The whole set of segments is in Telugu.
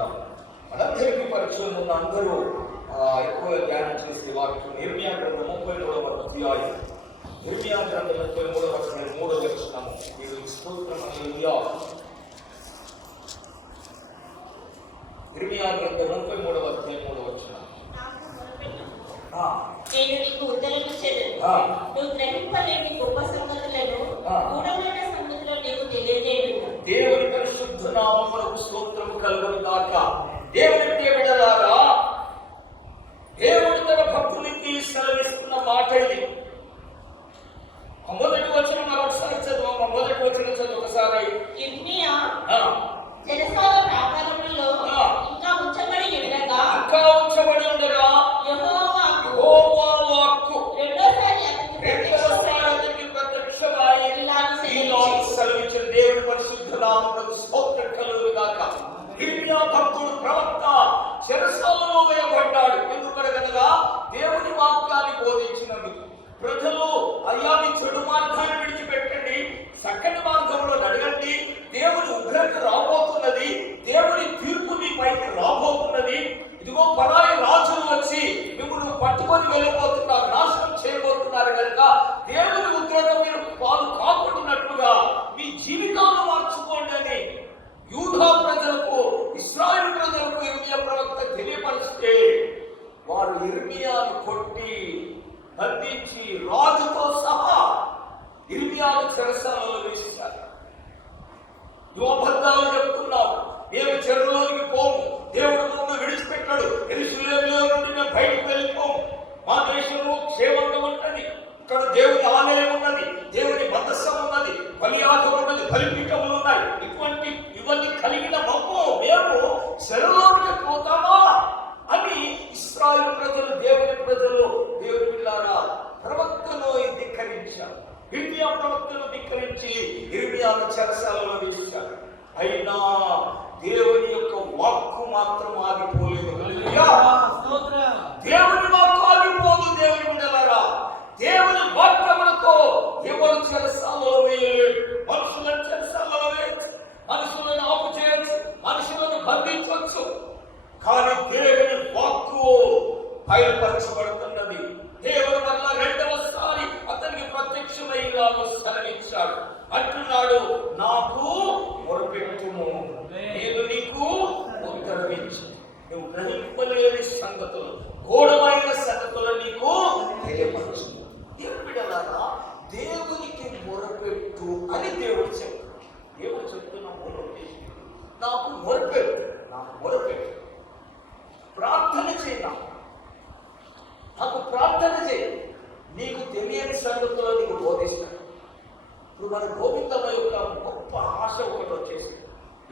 ధ్యానించుకుందాం. మనందరికీ పరిచయం ఉన్న అందరూ ఎక్కువ ధ్యానం చేసే వాక్యం ఇర్మియా గ్రంథం 33వ అధ్యాయం. ఇర్మియా గ్రంథం 33వ అధ్యాయం 3వ వచనము. దేవునికి స్తోత్రం. హల్లెలూయా. ఇర్మియా గ్రంథం 33వ అధ్యాయం 3వ వచనం. నేను నీకు ఉత్తరమిచ్చేదను, నువ్వు గ్రహింపలేని గొప్ప సంగతులను గూఢమైన సంగతులు నీకు తెలియజేయుదును. దేవుని పరిశుద్ధ నామమునకు స్తోత్రము కలుగును గాక. దేవుని బిడ్డలారా, దేవుడు తన భక్తులకి సెలవిస్తున్న మాట ఇది. మొదటి వచనం మరొకసారి చదువు. మొదటి వచనం చదువు ఒకసారి. ఇర్మియా చెరసాల ప్రాకారములో ఇంకా ఉంచబడి ఉండగా యెహోవా వాక్కు రెండోసారి అతనికి ప్రత్యక్షమై ఇలాగ సెలవిచ్చిన దేవుని పరిశుద్ధ నామమునకు స్తోత్రం కలుగును గాక. ఇర్మియా భక్తుడు ప్రవక్త చెరసాలలో వేయబడ్డాడు. ఎందుకనగా దేవుని వాక్యాన్ని బోధించినందుకు. ప్రజలు అయ్యా మీ చెడు మార్గాన్ని విడిచిపెట్టండి, చక్కని మార్గంలో నడవండి, దేవుని ఉగ్రత రాబోతున్నది, దేవుని తీర్పు మీ పైకి రాబోతున్నది, ఇదిగో పరాయి రాజులు వచ్చి మిమ్మల్ని పట్టుకొని వెళ్ళిపోతున్నారు, నాశనం చేయబోతున్నారు కనుక దేవుని ఉగ్రత మీరు పాలు కాకుండాట్లుగా మీ జీవితాలను మార్చుకోండి అని యూదా ప్రజలకు, ఇశ్రాయేలు ప్రజలకు ఇర్మియా ప్రవక్త తెలియపరిస్తే వారు ఇర్మియాను కొట్టి బంధించి రాజుతో సహా ఇర్మియాను చెరసాలలో వేశారు. అబద్ధాలు చెప్తున్నావు, మేము చెరలోనికి పోము, దేవుడు మమ్మల్ని విడిచిపెట్టాడు, యెరూషలేములో నుండి మేము బయటకు వెళ్ళిపోము, మా దేశంలో క్షేమంగా ఉన్నది, ఇక్కడ దేవుని ఆలయం ఉన్నది, దేవుని మందసం ఉన్నది, బలియాగం ఉన్నది, బలిపీఠములు ఉన్నాయి, ఇవన్నీ కలిగిన మమ్ము మేము చెరలోనికి పోతామా అని ఇశ్రాయేలు ప్రజలు, దేవుని ప్రజలు, దేవుని పిల్లారా ప్రవక్తను ధిక్కరించారు. ఇర్మియా ప్రవక్తను ధిక్కరించి ఇర్మియాను చెరసాలలో వేశారు. అయినా దేవుని యొక్క వాక్కు మాత్రం ఆగిపోలేదు. దేవుని వాక్కు ఆగిపోదు. దేవుని బిడ్డలారా, దేవుని వాక్యములతో ఎవరు చెరసాలలో వేయలేడు. మనుషులను చెరసాలలో వేయచ్చు, మనుషులను ఆపు చేయొచ్చు, మనుషులను బంధించవచ్చు, కానీ దేవుని వాక్కు బయలుపరచబడుతున్నది. దేవుడు వల్ల రెండవసారి అతనికి ప్రత్యక్షమై సెలవిచ్చాడు. అంటున్నాడు, నాకు మొరపెట్టుము, నేను నీకు ఉత్తరమిచ్చు. నువ్వు గ్రహింపలేని సంగతులు, గూఢమైన సంగతులు నీకు తెలియపరచు. దేవుని బిడ్డలారా, దేవునికి మొరపెట్టు అని దేవుడు చెప్తాడు. దేవుడు చెప్తున్న నాకు మొరపెట్టు, నాకు మొరపెట్టు, ప్రార్థన చేయి, నాకు ప్రార్థన చేయి, నీకు తెలియని సంగతులు నీకు బోధిస్తాను. ఇప్పుడు మన గోవిందమ్మ యొక్క గొప్ప ఆశ ఒకటి వచ్చేసి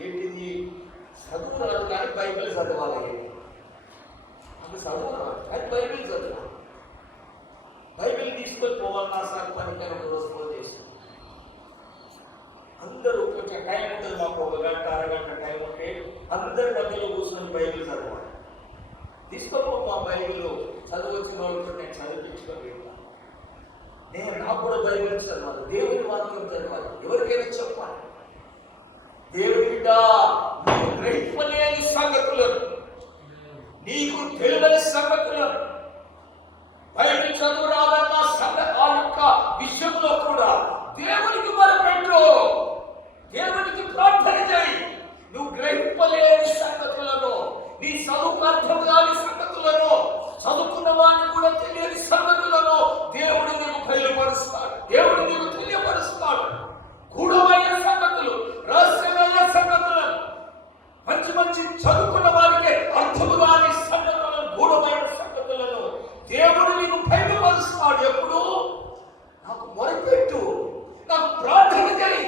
ఏంటిది? చదువు రాదు కానీ బైబిల్ చదవాలి. అంటే చదువు రాదు కానీ బైబిల్ చదవాలి. బైబిల్ తీసుకొని పోవాలన్నా సార్ పనికైనా రోజు ఫోన్ చేసి అందరూ కొంచెం టైం ఉంటుంది, మాకు 1 గంట 1/2 గంట టైం ఉంటే అందరి మధ్యలో కూర్చొని బైబిల్ చదవాలి. తీసుకోపో మా బైబిల్ చదువు వచ్చిన వాళ్ళతో నేను చదివించుకొని నేను నాకు కూడా బైబిల్ చదవాలి, దేవుని వాక్యం చదవాలి, ఎవరికైనా చెప్పాలి. దేవుని బిడ్డ, నీకు గ్రహింపలేని సంగతులను, నీకు తెలియని సంగతులను, బైబిల్ చదువు రాదన్న ఆ యొక్క విషయంలో కూడా దేవునికి మొరపెట్టు, దేవునికి ప్రార్థన చేయి. నువ్వు గ్రహింపలేని సంగతులను, నీ చదువుకు అర్థం కాని సంగతులను, చదువుకున్న వాడిని కూడా తెలియని సంగతులను దేవుడు నీకు బయలుపరుస్తాడు, దేవుడు నీకు తెలియపరుస్తాడు. గూఢమైన సంగతులు, రహస్యమైన సంగతులను, మంచి మంచి చదువుకున్న వారికి అర్థము కాని సంగతులను, గూఢమైన సంగతులను దేవుడు నీకు బయలుపరుస్తాడు. ఎప్పుడు? నాకు మొరపెట్టు, నాకు ప్రార్థన చేయి,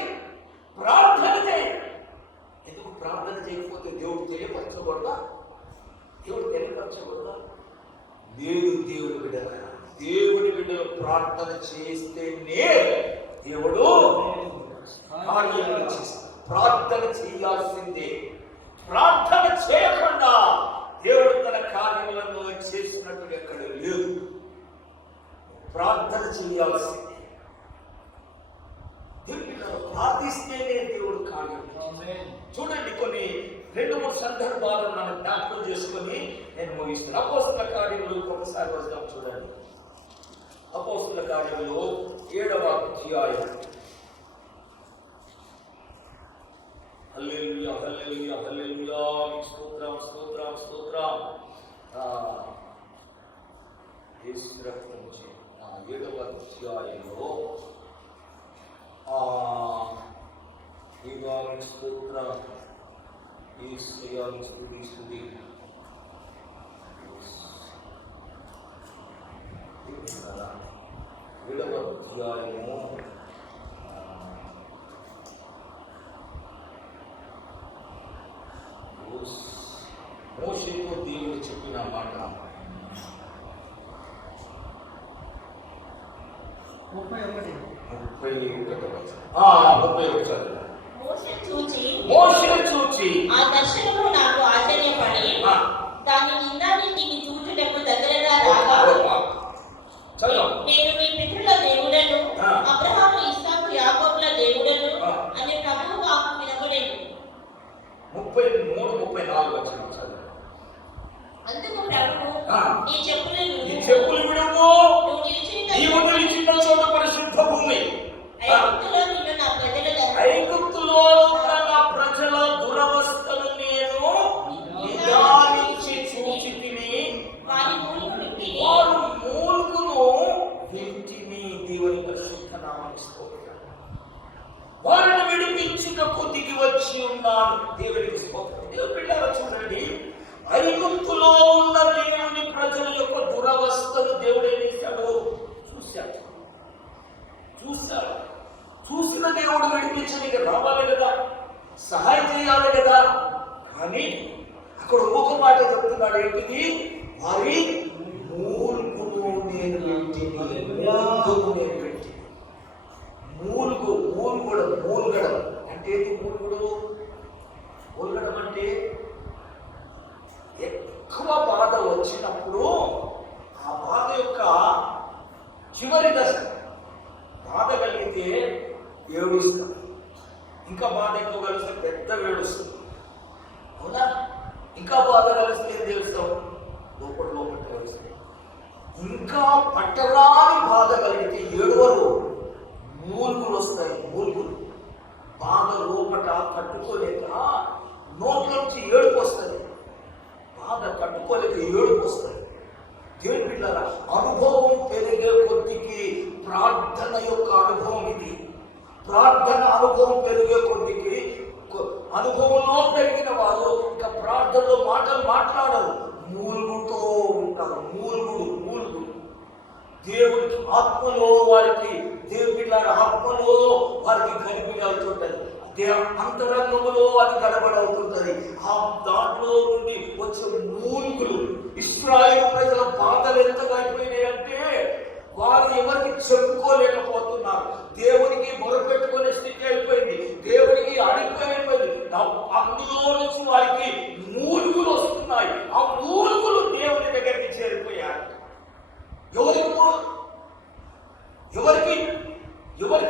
ప్రార్థన చేయి. ఎందుకు ప్రార్థన చేయకపోతే దేవుడు తెలియపరచకూడదా? దేవుడు తెలియపరచకూడదా? లేదు. దేవుని బిడ్డల, దేవుని బిడ్డలు ప్రార్థన చేస్తేనే దేవుడు కార్యాలను చేస్తాడు. ప్రార్థన చేయాల్సిందే. ప్రార్థన చేయకుండా దేవుడు తన కార్యములను చేసినట్టు ఎక్కడ లేదు. ప్రార్థన చేయాల్సిందే. ప్రార్థిస్తేనే దేవుడు కార్యం. చూడండి, కొన్ని 2-3 సందర్భాలు విషయాలను మనం జ్ఞాపకం చేసుకొని నేను ముగిస్తాను. అపోస్తల కార్యములు ఒకసారి వస్తాం చూడండి. అపోస్తల కార్యములు 7వ అధ్యాయం. హల్లెలూయా హల్లెలూయా హల్లెలూయా, స్తోత్రం స్తోత్రం స్తోత్రం. యేసు రక్తం నుంచి 7వ అధ్యాయంలో దేవానికి స్తోత్రం, యేసయ్యానికి స్తుతి స్తుతి. 7వ అధ్యాయము మోషేతో దేవుడు చెప్పిన మాట 31. మోషే చూచి ఆ దర్శనము నాకు ఆశ్చర్యపడి దాని నిందానికి చూచుటకు దగ్గరగా రాగా, నేను మీ పితరుల దేవుడను, అబ్రహాము ఇస్సాకు యాకోబుల దేవుడను అని ప్రభువు వాక్కు వినబడెను. 33-34 వచనం చదువు. అందుకు ప్రభువు, నీ చెప్పులు విడుము, నీవు నిలిచిన చోట పరిశుద్ధ భూమి. ఐగుప్తులో నిన్ను నా ప్రజల ఐగుప్తులో నా ప్రజల దురవస్థను నేను నిదానించి చూచితిని, వారు మూలుగును వింటిని. దేవుని పరిశుద్ధ నామానికి స్తోత్రం. వారిని విడిపించుటకు దిగి వచ్చి ఉన్నాను. దేవునికి స్తోత్రం. దేవుని బిడ్డలారా చూడండి, ఐగుప్తులో ఉన్న దేవుని ప్రజల యొక్క దురవస్థను దేవుడు ఏం చేశాడు? చూశాడు. చూసిన దేవుడు విడిపించడానికి రావాలి కదా, సహాయం చేయాలి కదా. కానీ అక్కడ ఒక మాట చెప్తున్నాడు, ఏంటిది? వారి మూలుగును నేను వింటిని. మూలుగడం అంటే ఏంటి? మూలుగడం అంటే ఎక్కువ బాధ వచ్చినప్పుడు ఆ బాధ యొక్క చివరి దశ. బాధ కలిగితే ఏడుస్తాం, ఇంకా బాధ ఎక్కువ కలిస్తే పెద్ద ఏడుస్తాం, అవునా? ఇంకా బాధ కలిస్తే ఏం చేస్తాం? లోపల ఏడుస్తాం. ఇంకా పట్టరాని బాధ కలిగితే ఏడువరు, మూలుగులు వస్తాయి. మూలుగులు బాధ లోపల తట్టుకోలేక నోట్ల నుంచి ఏడుపు వస్తుంది. బాధ తట్టుకోలేక ఏడుపు వస్తుంది. దేవుని బిడ్డలారా, అనుభవం పెరిగే కొద్దికి ప్రార్థన యొక్క అనుభవం ఇది. ప్రార్థన అనుభవం పెరిగే కొద్దికి, అనుభవంలో పెరిగిన వారు ఇంకా ప్రార్థనలో మాటలు మాట్లాడరు, మూలుగుతో ఉంటారు. మూలుగుడు దేవునికి ఆత్మలో వారికి, దేవుని బిడ్డలారా ఆత్మలో వారికి కనిపిడి అవుతుంటది. అంతరంగంలో అది కనబడవుతుంటది. ఆ దాంట్లో నుండి వచ్చే మూలుగులు. ఇశ్రాయేలు ప్రజల బాధలు ఎంతగా అయిపోయినాయంటే వారు ఎవరికి చెప్పుకోలేకపోతున్నారు. దేవునికి మొరపెట్టుకునే స్థితి అయిపోయింది. దేవునికి అడిగిపోయిపోయింది. అందులో నుంచి వారికి మూలుగులు వస్తున్నాయి. ఆ మూలుగులు దేవుని దగ్గరికి చేరిపోయారు. ఎవరికి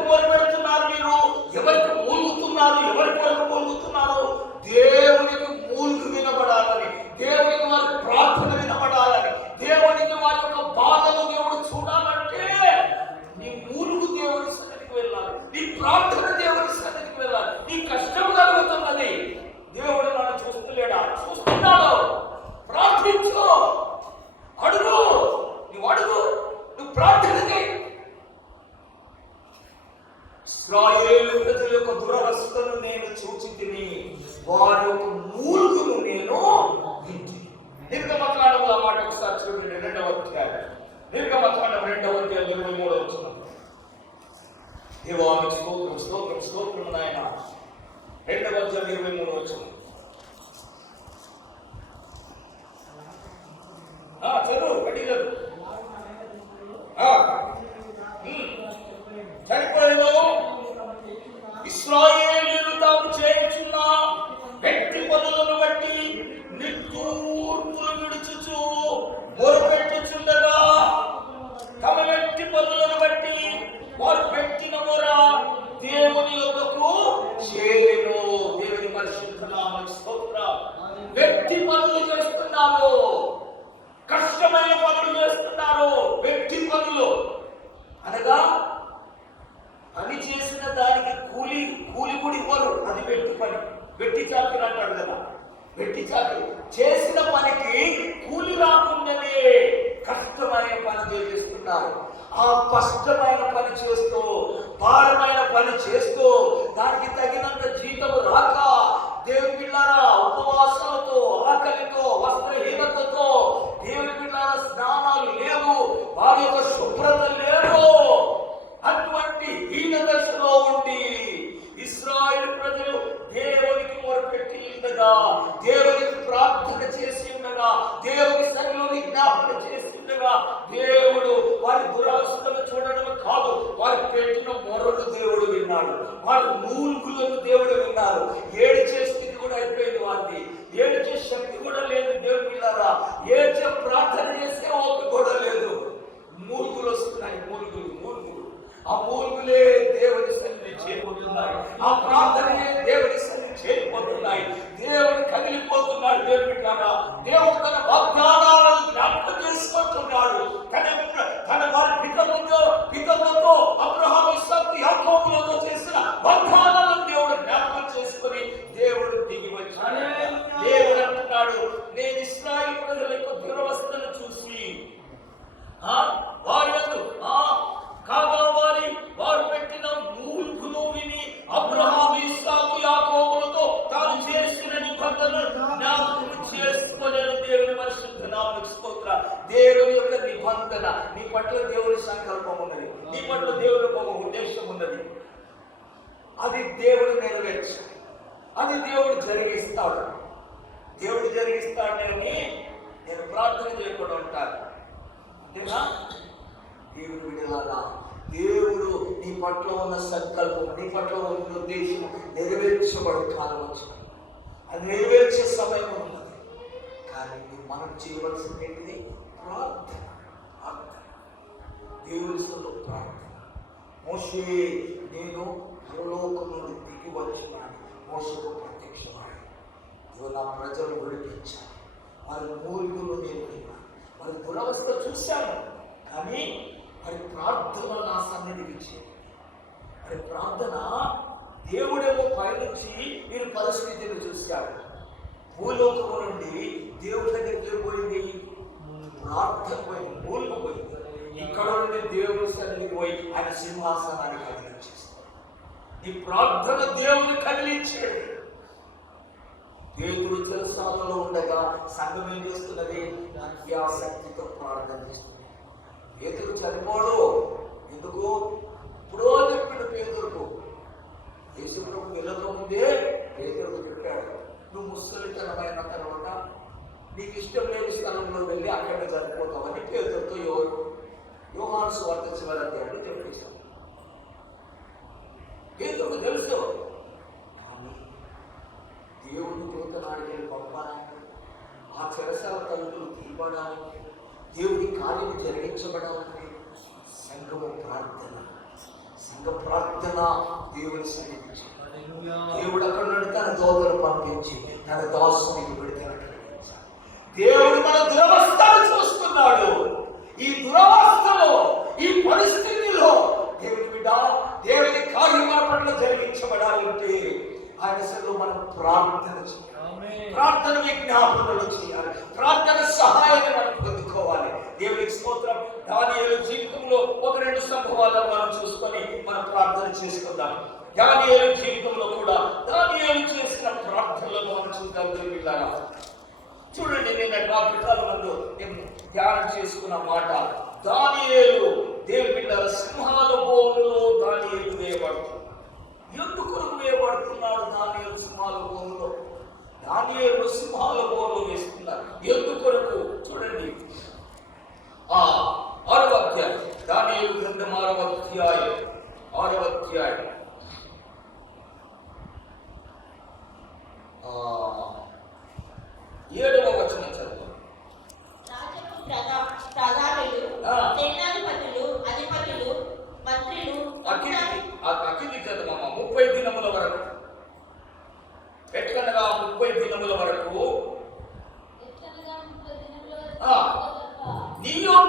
మొరపెడుతున్నారు మీరు? ఎవరికి మూలుగుతున్నారు? ఎవరి కొరకు మూలుగుతున్నారు? దేవునికి మూలుగు వినబడాలని, దేవునికి వారి ప్రార్థన వినబడాలని, దేవునికి వారి యొక్క బాధలు దేవుడు చూడాలంటే నీ మూలుగు దేవుని సన్నిధికి వెళ్ళాలి, నీ ప్రార్థన దేవుని సన్నిధికి వెళ్ళాలి. నీ కష్టం కలుగుతున్నది, దేవుడు నన్ను చూస్తలేడా? చూస్తున్నాడు. ప్రార్థించు, అడుగు, నువ్వు ప్రార్థన చేయి. ఇశ్రాయేలు ప్రజల యొక్క దురవస్థను నేను చూచితిని, వారి యొక్క మూలుగును నేను వింటిని. నిర్గమకాండములో మాట ఒకసారి చూడండి. 2వ అధ్యాయం, నిర్గమకాండం 2వ అధ్యాయం 23వ వచనం. దేవానికి స్తోత్రం స్తోత్రం స్తోత్రం నాయన. 2వ అధ్యాయం 23వ వచనం. చదువు, గట్టి చదువు. చనిపోయేదో ఇశ్రాయేలీయులు తాము చేయుచున్న గట్టి పనులను బట్టి నిట్టూర్పులు విడుచుచు మొరపెట్టుచుండగా, తమ గట్టి పనులను బట్టి వారు పెట్టిన మొర దేవుని యొద్దకు చేరెను. దేవుని పరిశుద్ధ నామమునకు పనులు చేస్తున్నారు, కష్టమైన పనులు చేస్తున్నారు, వెట్టి పనులు. అనగా పని చేసిన దానికి కూలి కూడా ఇవ్వరు. అది వెట్టి పని, వెట్టి చాకరీ అంటాడు కదా. వెట్టి చాకరీ చేసిన పనికి కూలి రాకుండానే కష్టమైన పని చేస్తున్నారు. ఆ కష్టమైన పని చేస్తూ, భారమైన పని చేస్తూ, దానికి తగినంత జీతం రాక దేవుని బిడ్డలారా ఉపవాసాలతో, ఆకలితో, వస్త్రహీనతతో, దేవుని బిడ్డలారా స్నానాలు లేవు, వారి యొక్క శుభ్రత లేదు. అటువంటి హీన దశలో ఉండి ఇశ్రాయేలు ప్రజలు దేవునికి మొరపెట్టి ఉండగా, దేవునికి ప్రార్థన చేసి ఉండగా, దేవుని సన్నిధిలో విజ్ఞాపన చేసి ఉండగా, దేవుడు వారి దురవస్థలు చూడడం కాదు, వారి పెట్టిన మొరలు దేవుడు విన్నాడు. వారి మూల్గులను దేవుడు విన్నారు. ఏడ్చే స్థితి కూడా అయిపోయింది వారిది. ఏడ్చే శక్తి కూడా లేదు. దేవుడు పిల్లారా, ఏడ్చే ప్రార్థన చేసే ఓపిక కూడా లేదు. మూల్గులు వస్తున్నాయి, మూల్గులు. ఆ మూల్గులే దేవుని సన్నిధి చేరిపోతున్నాయి. ఆ ప్రార్థనే దేవుని సన్నిధి చేరిపోతున్నాయి. దేవుడు కదిలిపోతున్నాడు. దేవుడు దేవుడు తన వాగ్దానాలను జ్ఞాపకం చేసుకుంటున్నాడు. తన వారి పితరులతో అబ్రహాము, ఇస్సాకు, యాకోబులతో చేసిన వాగ్దానాలను దేవుడు జ్ఞాపకం చేసుకుని దేవుడు దిగి వచ్చాడు. దేవుడు అంటున్నాడు, నేను ఇశ్రాయేలు ప్రజల యొక్క దురవస్థను చూసి వారు పెట్టిన మూల్గులు విని అబ్రహాము, ఇస్సాకు, యాకోబులతో తాను చేసిన నిబంధనను జ్ఞాపకం చేసుకొనెను. దేవుని పరిశుద్ధ నామమునకు స్తోత్రం. దేవుని యొక్క నిబంధన, నీ పట్ల దేవుని సంకల్పం ఉన్నది, నీ పట్ల దేవుని ఒక ఉద్దేశం ఉన్నది. అది దేవుడు నెరవేర్చాలి, అది దేవుడు జరిగిస్తాడు. దేవుడు జరిగిస్తాడని నేను ప్రార్థన చేయకుండా ఉంటాను. అంతేనా? దేవుడు విడలాగా దేవుడు నీ పట్ల ఉన్న సంకల్పం, నీ పట్ల ఉన్న ఉద్దేశం నెరవేర్చబడు కాలం వచ్చింది. అది నెరవేర్చే సమయం ఉన్నది. కానీ మనం చేయవలసింది ఏంటిది? ప్రార్థన. దేవుని సొంత ప్రార్థన. మోషే, నేను పరలోకం నుండి దిగి వచ్చినాను, మోషకు ప్రత్యక్షమాడు. నా ప్రజలు విడిపించాను, వారి మూలుగులు నేను విన్నాను, వారి దురవస్థ చూశాను. కానీ మరి ప్రార్థన నా సన్నిధికి ఇచ్చేది. మరి ప్రార్థన దేవుడేమో పైనుంచి మీరు పరిస్థితిని చూశారు. భూలోకము నుండి దేవుడి దగ్గరికి పోయింది, ప్రార్థన పోయింది, మూలుగు పోయింది. ఇక్కడ నుండి దేవుడి సన్నిధికి పోయి ఆయన సింహాసనాన్ని కదిలించేస్తారు. ఈ ప్రార్థన దేవుని కదిలించాడు. పేతురు చెరసాలలో ఉండగా సంఘం ఏం చేస్తున్నది? అత్యాసక్తితో ప్రార్థన చేస్తుంది. పేతురు చనిపోడు. ఎందుకు? ఇప్పుడో చెప్పిన పేతురుకు, యేసుప్రభు వెళ్ళక ముందే పేతురుకు చెప్పాడు, నువ్వు ముసలితనమైన తర్వాత నీకు ఇష్టం లేని స్థలంలో వెళ్ళి అక్కడ చనిపోతావని పేతురుతో యోహాను సువార్త చివరి అధ్యాయంలో చెప్పేశాడు. పేతురుకు తెలుసు. కానీ దేవుని దూతనాడికి పంపడానికి, ఆ చెరసాల తలుపులు తీయబడానికి, దేవుని కార్యం జరిగించబడాలని సంఘము ప్రార్థన, సంఘ ప్రార్థన దేవుని సన్నిధించి దేవుడు అక్కడ నుండి తన దూతను పంపించి తన దాసునికి విడుదల కలిగించాడు. దేవుడు మన దురవస్థను చూస్తున్నాడు. ఈ దురవస్థలో, ఈ పరిస్థితిలో దేవుని బిడ్డ, దేవుని కార్యం మన పట్ల జరిగించబడాలంటే ఆయన సన్నిధిలో మనం ప్రార్థన చేయాలి, ప్రార్థన విజ్ఞాపనలు చేయాలి, ప్రార్థన సహాయాన్ని మనం పొందుకోవాలి. దేవునికి స్తోత్రం. దానియేలు జీవితంలో ఒక రెండు సంభవాలను మనం చూసుకొని మనం ప్రార్థన చేసుకుందాం. దానియేలు జీవితంలో కూడా దానియేలు చేసిన ప్రార్థనలను మనం చూద్దాం. దేవుడిలాగా చూడండి, నేను రాత్రికాల ముందు ధ్యానం చేసుకున్న మాట, దానియేలు దేవుని బిడ్డల సింహాల బోనులో దానియేలు వేయబడుతుంది. ఎందుకు వేయబడుతున్నాడు దానియేలు సింహాల బోనులో? దానియేలు సింహాల బోనులో వేస్తున్నారు ఎందుకొరకు? చూడండి, 6వ అధ్యాయం, దానియేలు గ్రంథం 6వ అధ్యాయం 7వ వచనం చదువు. ప్రధానులు, సేనాధిపతులు, అధిపతులు, మంత్రులు, అకిలి చదవమ్మ. 30 దినముల వరకు ఎట్లనగా 30 దినముల వరకు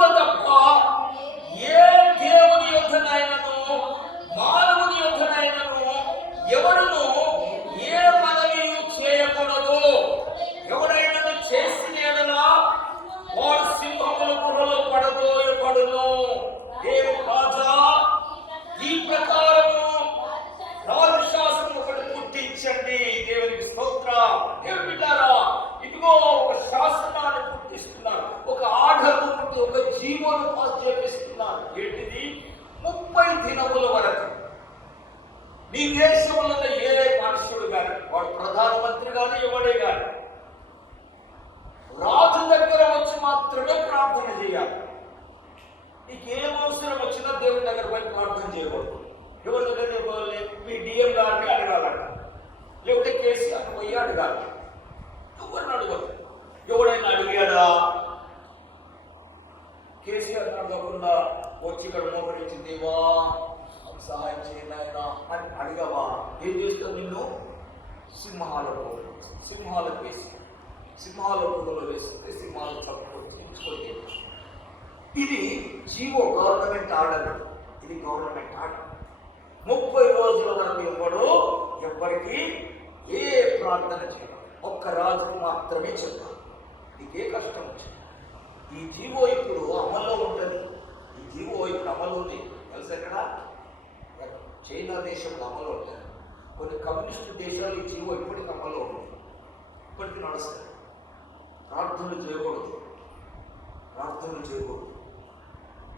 ఉంద తప్ప ఏ దేవుని యొద్దనైనను మానవుని యొద్దనైనను ఎవరును ఏ మనవియు చేయకూడదు. ఎవరైనా చేసిన యెడల వాడు సింహముల గుహలో పడును. దేవుని రాజా ఈ ప్రకారము రాజశాసనం ఒకటి పుట్టించండి. దేవునికి స్తోత్రం. దేవుని బిడ్డలారా, ఇదిగో ఒక శాసనాన్ని పుట్టిస్తున్నారు, ఒక ఆర్డర్ పుట్టి ఒక జీవోను పాస్ చేపిస్తున్నారు. ఏంటిది? 30 దినముల వరకు నీ దేశంలో ఏ మనుషుడు కానీ, వాడు ప్రధానమంత్రి కానీ ఎవడే కానీ, రాజు దగ్గర వచ్చి మాత్రమే ప్రార్థన చేయాలి. నీకేం అవసరం వచ్చినా దేవుని దగ్గర పోయి ప్రార్థన చేయకూడదు. ఎవరి దగ్గర చెప్పాలి? మీ డిఎం గారిని అడగాలంట, లేకపోతే కేసీఆర్ పోయి అడగాలి. ఎవరిని అడగదు. ఎవడైనా అడిగాడా? కేసీఆర్ అడగకుండా వచ్చి ఇక్కడ మోకరించి దేవా సహాయం చేయండి ఆయన అని అడిగావా? ఏం చేస్తావు? నిన్ను సింహాలకు వేసి సింహాల పొగలో వేస్తే సింహాలు చంపుకొని. ఇది జీవో, గవర్నమెంట్ ఆర్డర్. ఇది గవర్నమెంట్ ఆర్డర్. 30 రోజుల వరకు ఎవ్వరికి ఏ ప్రార్థన చేయాలి, ఒక్క రాజుకు మాత్రమే చెప్పాలి. నీకే కష్టం వచ్చింది. ఈ జీవో ఇప్పుడు అమల్లో ఉంటుంది. ఈ జీవో ఇప్పుడు అమలు ఉంది. తెలుసు ఎక్కడ? చైనా దేశంలో అమలు ఉంటుంది. కొన్ని కమ్యూనిస్టు దేశాలు ఈ జీవో ఇప్పటికి అమల్లో ఉంది. ఇప్పటికీ నడుస్తుంది. ప్రార్థనలు చేయకూడదు.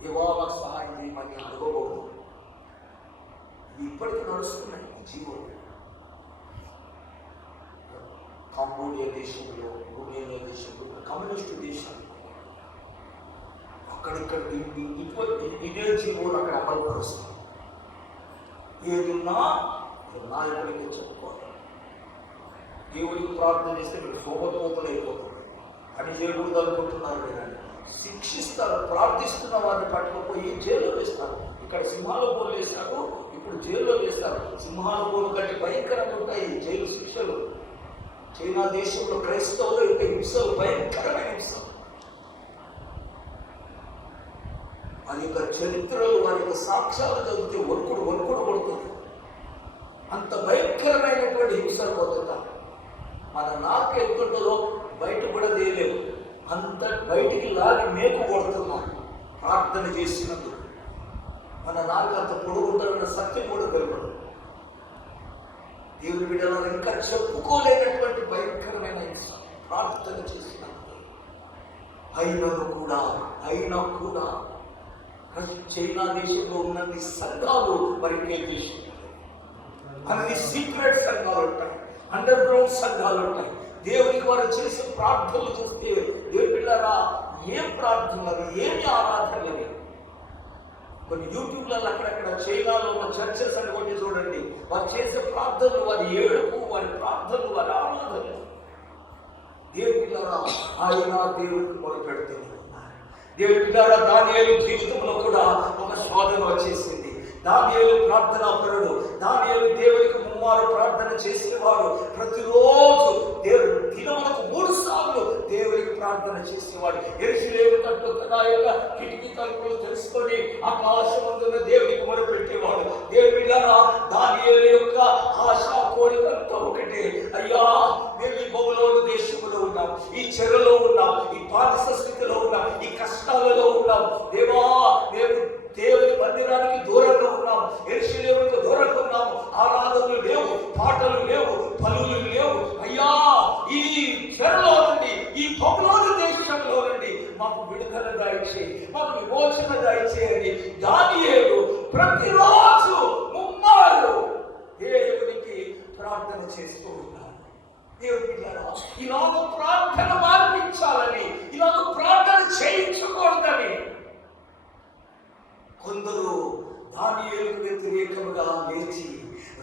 ఇవాళ సహాయం చేయమని అడగకూడదు. ఇప్పటికీ నడుస్తున్నాయి ఈ జీవో. కంబోడియా దేశంలో, రొమేనియా దేశంలో, కమ్యూనిస్టు దేశాలు అక్కడిక్కడ ఇదే జీవోలు అక్కడ అమలు పరుస్తాం. ఏదున్నా నాయకుడికి చెప్పుకోవాలి. దేవుడికి ప్రార్థన చేస్తే మీరు శోభతోతలు అయిపోతుంది. అని చేయకూడదు అనుకుంటున్నారు కానీ శిక్షిస్తారు. ప్రార్థిస్తున్న వారిని పట్టుకుపోయి జైల్లో వేస్తారు. ఇక్కడ సింహాల పోలు వేశారు, ఇప్పుడు జైల్లో వేస్తారు. సింహాల పోలు కంటే భయంకరంగా ఉంటాయి జైలు శిక్షలు. చైనా దేశంలో క్రైస్తవులు యొక్క హింసలు భయంకరమైన హింసలు. వారి యొక్క చరిత్రలు, వారి యొక్క సాక్ష్యాలు చదివితే వణుకుడు పడుతుంది. అంత భయంకరమైనటువంటి హింసలు పోతుంటారు. మన నాకు ఎంతుంటుందో బయట కూడా తెలియలేదు. అంత బయటికి లాగి మేకు కొడుతున్నాం ప్రార్థన చేసినందుకు. మన నాలుగు అంత పొడుగుంటారన్న సత్యం కూడా తెలియదు. దేవుని బిడ్డలో ఇంకా చెప్పుకోలేనటువంటి భయంకరమైన హింస ప్రార్థన చేసినందుకు. అయినా కూడా చైనా దేశంలో ఉన్నన్ని సంఘాలు మరి దేశం అన్ని సీక్రెట్ సంఘాలు ఉంటాయి, అండర్ గ్రౌండ్ సంఘాలు ఉంటాయి. దేవునికి వారు చేసే ప్రార్థనలు చూస్తే దేవుని బిడ్డలారా ఏం ప్రార్థనలు అవి, ఏమి ఆరాధనలు. కొన్ని యూట్యూబ్లలో అక్కడక్కడ చైనాలో ఉన్న చర్చెస్ అని కొన్ని చూడండి. వారు చేసే ప్రార్థనలు, వారి ఏడుపు, వారి ప్రార్థనలు, వారి ఆరాధనలు. దేవుని బిడ్డలారా ఆయన దేవుడికి మొదలుపెడుతుంది. దేవుని బిడ్డలారా దానియేలు జీవితంలో కూడా ఒక శోధన వచ్చేసింది. దానియేలు ప్రార్థనాపరుడు. దానియేలు దేవునికి ముమ్మారు ప్రార్థన చేసేవాడు. ప్రతిరోజు దేవుడు దినమునకు 3 సార్లు దేవునికి ప్రార్థన చేసేవాడు. యెరూషలేము తట్టు తన యొక్క కిటికీ తలుపులు తెలుసుకొని ఆకాశమందున్న దేవునికి మొరపెట్టేవాడు. దేవుని బిడ్డలారా దానియేలు యొక్క ఆశ కోరికలతో ఒకటే, అయ్యా మేము ఈ బబులోను దేశంలో ఉన్నాం, ఈ చెరలో ఉన్నాం, ఈ బానిస స్థితిలో ఉన్నాం, ఈ కష్టాలలో ఉన్నాం. దేవా మేము దేవుని మందిరానికి దూరంగా ఉన్నాం, యెరూషలేముకు దూరంగా ఉన్నాం. ఆరాధనలు లేవు, పాటలు లేవు, పలులు లేవు. అయ్యా ఈ చెరలో నుండి, ఈ బబులోను దేశంలో నుండి మాకు విడుదల దయచేయి, మాకు విమోచన దయచేయని దానియేలు ప్రతిరోజు ముమ్మారు దేవునికి ప్రార్థన చేస్తూ ఉన్నాడు. దేవుని బిడ్డలారా ఇలాగ ప్రార్థన మార్పించాలని, ఇలాగ ప్రార్థన చేయించకూడదని కొందరు దానియేలుకు వ్యతిరేకముగా లేచి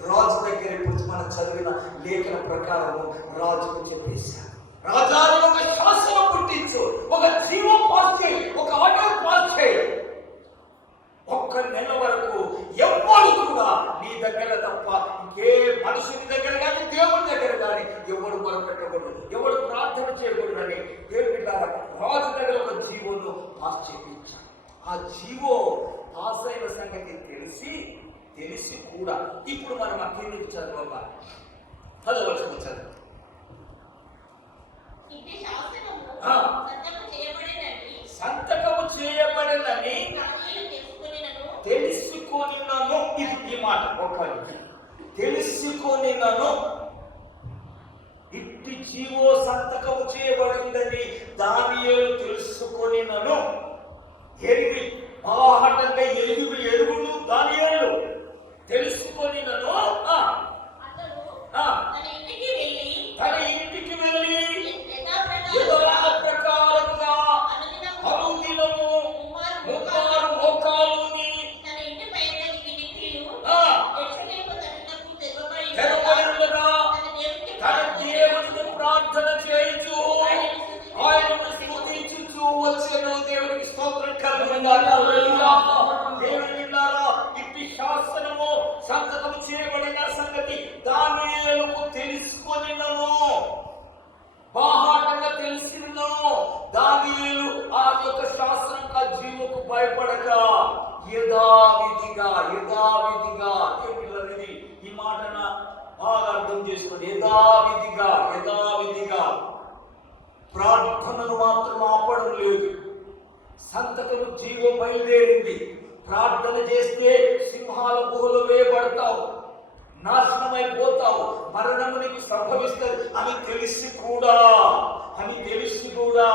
రాజు దగ్గర ఇప్పుడు మనం చదివిన లేఖన ప్రకారము రాజుకు చెప్పేశారు, రాజాని ఒక శాసనం పుట్టించు, ఒక జీవం పాస్ చేయి, ఒక ఆర్డర్ పాస్ చేయి. 1 నెల వరకు ఎవ్వరు కూడా నీ దగ్గర తప్ప ఇంకే మనుషుని దగ్గర కానీ దేవుని దగ్గర కానీ ఎవడు మొరపెట్టకూడదు, ఎవడు ప్రార్థన చేయకూడదు. ఆశ్చర్యించాడు. ఆ జీవో పాస్ అయిన సంగతి తెలిసి కూడా ఇప్పుడు మనం ఆ కిందకి చదవాలి. 10వ వచనం చదువు. సంతకము చేయబడినని తెలుసుకొనినను. ఇది ఈ మాట ఒకటి తెలుసుకొనినను. ఇట్టి జీవో సంతకము చేయబడిందని దానియేలు తెలుసుకొనినను. ఎరిగి బాహటంగా ఎరుగుడు దానియేలు తెలుసుకొనినను. తన ఇంటికి వెళ్ళి యథాప్రకారముగా అనుదినము ముమ్మారు మోకాలుని తెరవబడినగా తన దేవునికి ప్రార్థన చేయుచు ఆయనను స్తుతించుచు వచ్చెను. దేవునికి స్తోత్రం కలుగునుగాక. దేవుని బిడ్డలారా, ఇట్టి శాసనము సంతకము చేయబడిన సంగతి దానియేలుకు తెలుసుకొనినను. బాహాటంగా తెలిసినను. దానియేలు ఆ యొక్క శాసనం జీవుకు భయపడక యథావిధిగా ఈ మాటన బాగా అర్థం చేసుకోండి. యథావిధిగా ప్రార్థనను మాత్రం ఆపడం లేదు. సంతకము జీవం బయలుదేరింది. ప్రార్థన చేస్తే సింహాల గుహలో వేయబడతావు, నాశనమైపోతావు, మరణము నీకు సంభవిస్తుంది అని తెలిసి కూడా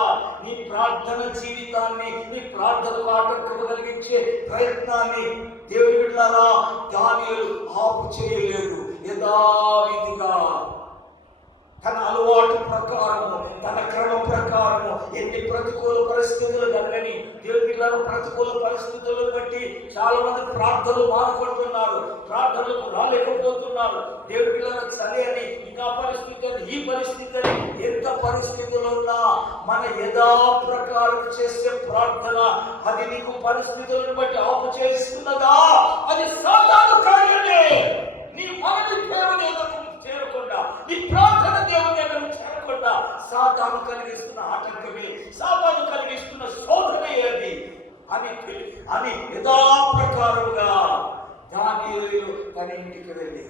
నీ ప్రార్థన జీవితాన్ని, నీ ప్రార్థనకు ఆటంకం కలిగించే ప్రయత్నాన్ని దేవుని బిడ్డలారా దానియేలు ఆపు చేయలేదు. యథావిధిగా తన అలవాటు ప్రకారము, తన క్రమ ప్రకారము, ఎన్ని ప్రతికూల పరిస్థితులు కలగని దేవుని బిడ్డలారా, ప్రతికూల పరిస్థితులను బట్టి చాలా మంది ప్రార్థనలు మానుకుంటున్నారు, ప్రార్థనలకు రాలేకపోతున్నారు. దేవుని బిడ్డలారా, చలి అని ఇంకా పరిస్థితి అని ఈ పరిస్థితి అని ఎంత పరిస్థితులు ఉన్నా మన యథా ప్రకారం చేసే ప్రార్థన అది నీకు పరిస్థితులను బట్టి ఆపు చేస్తున్నదా, అది సాతాను కార్యమే. నీ మనని దేవుని ఎదురు చేరకుండా, నీ ప్రార్థన దేవుని ఎదురు చేరకుండా సాతాను కలిగిస్తున్న ఆటంకమే, సాతాను కలిగిస్తున్న శోధనే అది అని యథాప్రకారంగా దానియేలు తన ఇంటికి వెళ్ళి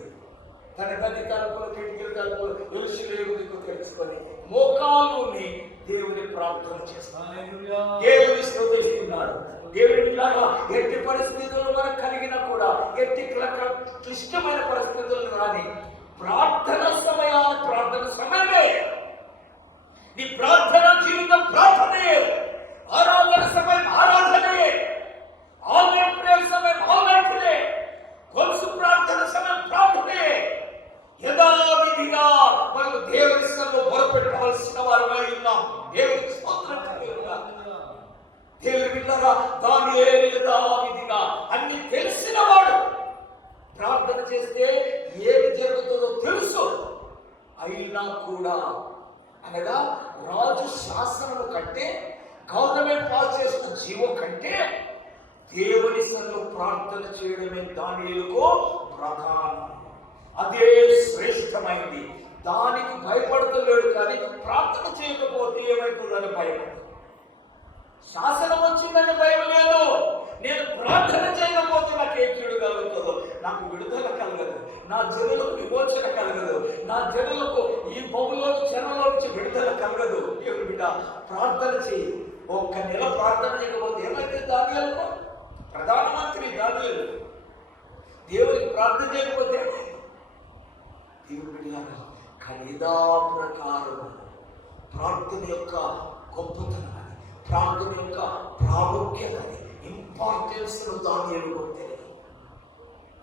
తన గది తలుపులు, కిటికీల తలుపులు యెరూషలేము దిక్కు తెలుసుకొని మోకాలుని దేవుని ప్రార్థన చేస్తాడు, దేవుని స్తుతిస్తున్నాడు. దేవుని బిడ్డలారా, ఎట్టి పరిస్థితులు మనకు కలిగినా కూడా, ఎట్టి క్లిష్టమైన పరిస్థితులు రాని ప్రార్థన సమయమే. నీ ప్రార్థన జీవితం ప్రార్థనే, ఆరాధన సమయం ఆరాధనే, ఆన్లైన్ ప్రేయర్ సమయం ఆన్లైన్ ప్రే, గొలుసు ప్రార్థన సమయం ప్రార్థనే. యథావిధిగా మనకు దేవుని సన్నిధిలో మొరపెట్టవలసిన వారమై ఉన్నాం. దేవునికి స్తోత్రం కలుగునుగాక. దేవుని బిడ్డలారా, దానియేలు యథావిధిగా అన్ని తెలిసిన వాడు. ప్రార్థన చేస్తే ఏమి జరుగుతుందో తెలుసు. అయినా కూడా అనగా రాజు శాసనము కంటే, గవర్నమెంట్ పాస్ చేసిన జీవో కంటే దేవుని సన్నిధిలో ప్రార్థన చేయడమే దానియేలుకు ప్రధానం. అదే శ్రేష్టమైంది. దానికి భయపడతలేడు, కానీ ప్రార్థన చేయకపోతే ఏమైతుందని భయం. శాసనం వచ్చిందని భయం లేదు. నేను ప్రార్థన చేయకపోతే నాకు ఏ కీడు కలుగుతుందో, నాకు విడుదల కలగదు, నా జనులకు విమోచన కలగదు, నా జనులకు ఈ బొమ్మలో చెరలో నుంచి విడుదల కలగదు. దేవుని బిడ్డ ప్రార్థన చేయి. ఒక్క నెల ప్రార్థన చేయకపోతే ఏమైతే దానియేలు ప్రధానమంత్రి దానియేలు దేవునికి ప్రార్థన చేయకపోతే దేవుని బిడ్డ ఖరీదా ప్రకారం ప్రార్థన యొక్క గొప్పతనం, ప్రార్థన యొక్క ప్రాముఖ్యత, ఇంపార్టెన్స్ దానియేలు తెలియదు.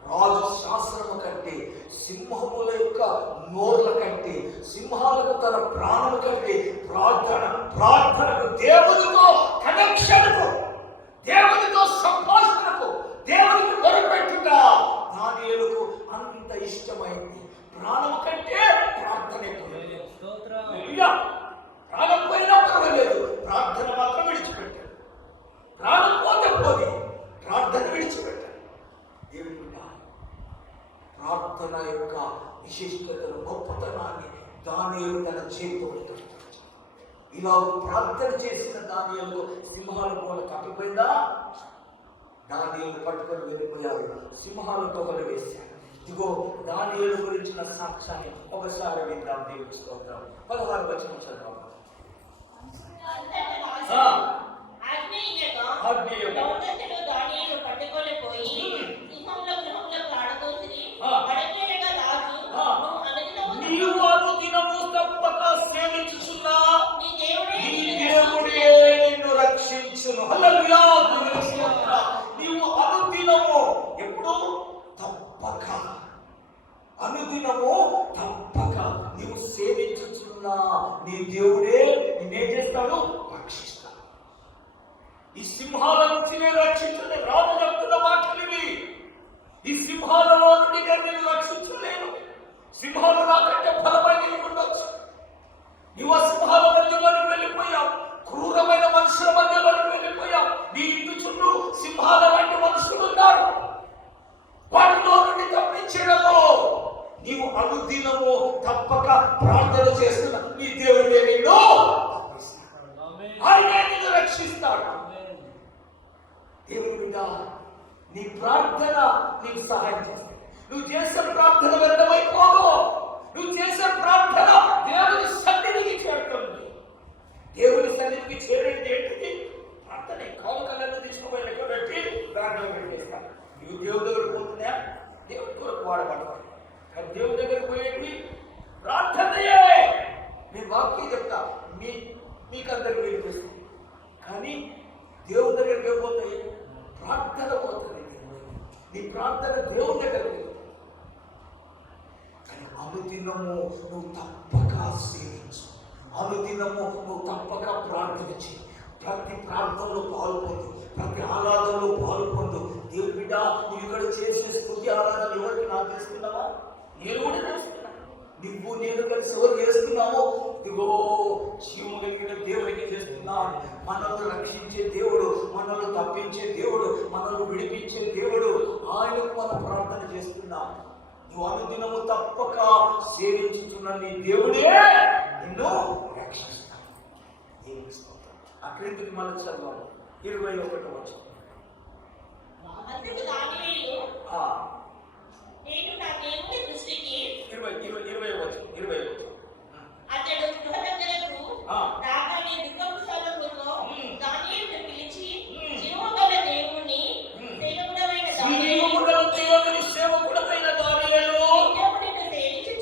రాజు శాసనము కంటే, సింహముల యొక్క నోర్ల కంటే, సింహాలకు తన ప్రాణము కంటే ప్రార్థనకు, దేవునితో కనెక్షన్కు, దేవునితో సంభాషణకు, దేవునికి మొరపెట్టుట దానియేలుకు అంత ఇష్టమైంది. ప్రాణం కంటే ప్రార్థన ఎక్కువ. ప్రాణం పోయినా పర్వాలేదు, ప్రార్థన మాత్రం విడిచిపెట్టాడు. ప్రాణం పోతే పోది, ప్రార్థన విడిచిపెట్టాడు. ప్రార్థన యొక్క విశిష్టతను, గొప్పతనాన్ని దానియేలు తన జీవితంలో ఇలా ప్రార్థన చేసిన దానియేలు సింహాల గోడ కప్పిపోయిందా? దానియేలు పట్టుకొని వెళ్ళిపోయారు, సింహాల గోడలు వేశారు. ఇదిగో దానియేలు గురించిన సాక్ష్యాన్ని ఒకసారి విందాం. దేవుని స్తోత్రం. 16వ వచనం చదవండి. నీవు అనుదినము తప్పక సేవించుచున్నా నీ దేవుడే నిన్ను రక్షించును. హల్లెలూయా. నీవు అనుదినము, ఎప్పుడు? తప్పక, అనుదినము తప్పక నీవు సేవించుచున్నా నీ దేవుడే నిన్నేం చేస్తాడు? రక్షిస్తాడు. ఈ సింహాల నుంచి నేను రక్షించలే, రాజు చెప్తున్న వాక్యలివి. ఈ సింహాలలో నుండి నేను రక్షించలేను. సింహాలు నాకంటే బలమైన ఉండొచ్చు. నీవు సింహాల మధ్యలోకి వెళ్ళిపోయావు, క్రూరమైన మనుషుల మధ్యలోకి వెళ్ళిపోయావు. నీ ఇంటి చుట్టూ సింహాల వంటి మనుషులు ఉన్నారు. వాటిలో నుండి తప్పించడము నీవు అనుదినము తప్పక ప్రార్థన చేస్తున్న నీ దేవుడే నిన్ను, ఆయనే నిన్ను రక్షిస్తాడు. దేవుని బిడ్డ, నీ ప్రార్థన నీకు సహాయం చేస్తుంది. నువ్వు చేసే ప్రార్థన వ్యర్థమైపోదు. నువ్వు చేసే ప్రార్థన దేవుని సన్నిధికి చేరుతుంది. దేవుని సన్నిధికి చేరేది ఏంటిది? ప్రార్థనే. కానుకలను తీసుకుపోయిన పెట్టి దాంట్లో పెట్టేస్తాను. నువ్వు దేవుడి దగ్గర పోతున్నా, దేవుడి కొరకు వాడబడతావు. కానీ దేవుడి దగ్గర పోయేది ప్రార్థనయే. నేను వాక్యం చెప్తా, మీకందరికి వినిపిస్తుంది. కానీ దేవుడి దగ్గరికి పోతే ప్రార్థన పోతుంది. నీ ప్రార్థన దేవుడి దగ్గర. కానీ అనుదినము నువ్వు తప్పక సేవించు, అనుదినము నువ్వు తప్పక ప్రార్థన చేయి. ప్రతి ప్రార్థనలో పాల్పొందు, ప్రతి ఆరాధనలో పాల్పొందు. దేవుడి బిడ్డ, నువ్వు ఇక్కడ చేసే స్తుతి ఆరాధన ఎవరికి నాకు తెలుసుకున్నావా? నేను కూడా తెలుసుకున్నా. నువ్వు నేను కలిసి ఎవరు చేస్తున్నామో, ఇదిగో జీవము కలిగిన దేవుడికి చేస్తున్నావు. మనల్ని రక్షించే దేవుడు, మనల్ని తప్పించే దేవుడు, మనల్ని విడిపించే దేవుడు, ఆయనకు మనం ప్రార్థన చేస్తున్నాం. నువ్వు అనుదినము తప్పక సేవించుతున్న నీ దేవుడే నిన్ను రక్షిస్తాడు. అక్కడికి మనం చదవాలి. 21వ వచనం. నేను నా దేవుని దృష్టికి 20వ వచనం. అతడు గృహ దగ్గరకు రాగానే దుఃఖపు స్థలములో దానియేలును పిలిచి, జీవముగల దేవుని సేవకుడైన దానియేలు,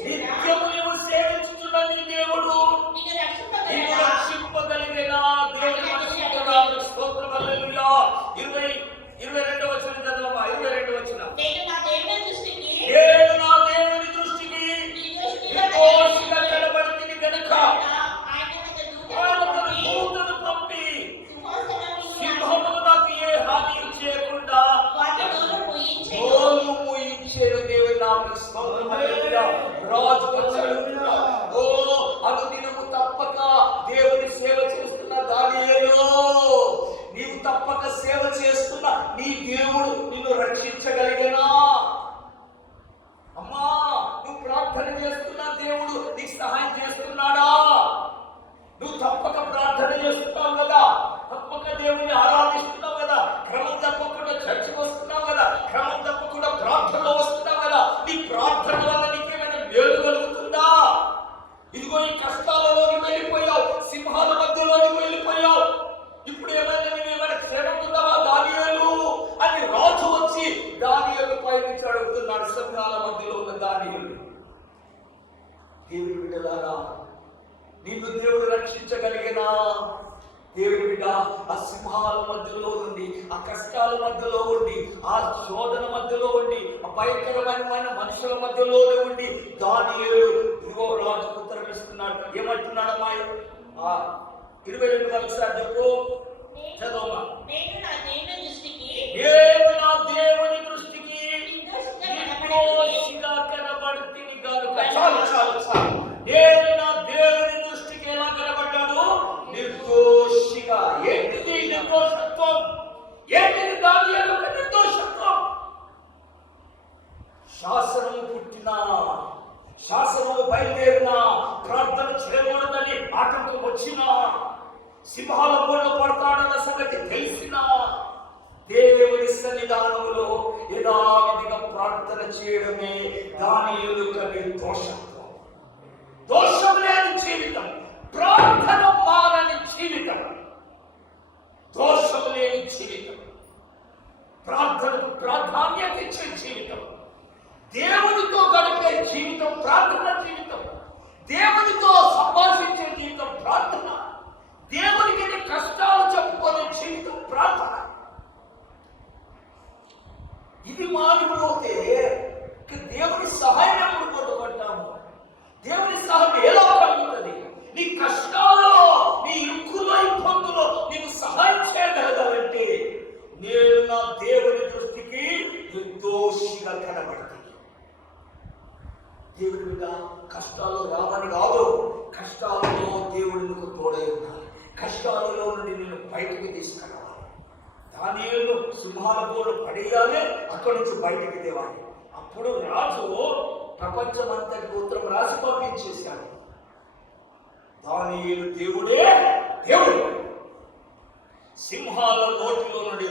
నిత్యము నీవు సేవించుచున్న నీ దేవుడు నిన్ను రక్షింపగలిగేనా? దేవుని పరిశుద్ధ స్తోత్రం. హల్లెలూయా. 22వ వచనం చదవమ్మా. 22వ వచనం. నేను నా దేవుని దృష్టికి నిర్దోషిగా కనబడితిని గనుక ఆయన తన దూతను పంపి సింహమును నాకు ఏ హాని చేయకుండా నోరు మూయించెను. దేవుని నామమునకు స్తోత్రం. హల్లెలూయా. రాజు వచ్చాడు. ఓ అనుదినము తప్పక దేవుని సేవ చేస్తున్న దానియేలు, నీవు తప్పక సేవ చేస్తున్న నీ దేవుడు నిన్ను రక్షించగలిగేనా? అమ్మా, నువ్వు ప్రార్థన చేస్తున్నా దేవుడు నీకు సహాయం చేస్తున్నాడా? నువ్వు తప్పక ప్రార్థన చేస్తున్నావు కదా, తప్పక దేవుని ఆరాధిస్తున్నావు కదా, క్రమం తప్పకుండా చర్చకు వస్తున్నావు కదా, క్రమం తప్పకుండా ప్రార్థనలో వస్తున్నావు కదా. నీ ప్రార్థన వల్ల నీకేమైనా మేలు కలుగుతుందా? ఇదిగో ఈ కష్టాలలోకి వెళ్ళిపోయావు, సింహాల మధ్యలోకి వెళ్ళిపోయావు. ఇప్పుడు ఏమైనా నువ్వేమైనా క్షేమం ఉందావా దానియేలు అని రాజు వచ్చి దానియేలు పైనుంచి అడుగుతున్నాడు. సింహాల మధ్యలో ఉన్న దానియేలు. దేవుని బిడ్డలారా, నిన్ను దేవుడు రక్షించగలిగినా? దేవుని బిడ్డ, ఆ సింహాల మధ్యలో ఉండి, ఆ కష్టాల మధ్యలో ఉండి, ఆ శోధన మధ్యలో ఉండి, ఆ భయంకరమైన మనుషుల మధ్యలోనే ఉండి దానియేలు ఇదిగో రాజుకు ఉత్తరం ఇస్తున్నాడు. ఏమంటున్నాడమ్మా? 22 ఒకసారి చెప్పు, చదవమ్మా. నేను నా దేవుని దృష్టికి నిర్దోషిగా కనబడితిని గనుక. చాలు. నేను నా దేవుని దృష్టికి ఎలా కనబడ్డాడు? నిర్దోషిగా. ఏంటిది నిర్దోషత్వం? ఏంటిది దానియేలు యొక్క నిర్దోషత్వం? శాసనము పుట్టినా, శాసనము బయలుదేరినా, ప్రార్థన చేయకూడదని ఆటంకం వచ్చినా, సింహాల బోర్లో పడతాడన్న సంగతి తెలిసిన దేవుని సన్నిధానంలో యథావిధిగా ప్రార్థన చేయడమే దానియేలు కలిగిన దోషత్వం. దోషం లేని జీవితం, ప్రార్థన మారని జీవితం, దోషం లేని జీవితం, ప్రార్థనకు ప్రాధాన్యత ఇచ్చే జీవితం, దేవునితో గడిపే జీవితం ప్రార్థన జీవితం, దేవునితో సంభాషించే జీవితం ప్రార్థన, దేవునికి నీ కష్టాలు చెప్పుకునే జీవితం ప్రార్థన. ఇది మానవులైతే దేవుని సహాయం ఎప్పుడు పొందుకుంటాము? దేవుని సహాయం ఎలా కలుగుతుంది? నీ కష్టాల్లో, నీ ఇరుకులో, ఇబ్బందులో నీకు సహాయం చేయగలగాలంటే నేను నా దేవుని దృష్టికి నిర్దోషిగా కనబడుతుంది. దేవుడి మీద కష్టాలు రావని కాదు, కష్టాలలో దేవుడికి తోడై ఉండాలి. కష్టాలలో నుండి నేను బయటికి తీసుకురావాలి. దానియేలును సింహాల బోర్డు పడేయాలి, అక్కడి నుంచి బయటికి తేవాలి. అప్పుడు రాజు ప్రపంచమంతటి ఉత్తరం రాసి పంపించేశాడు. దానియేలు దేవుడే దేవుడు, సింహాల నోటిలో నుండి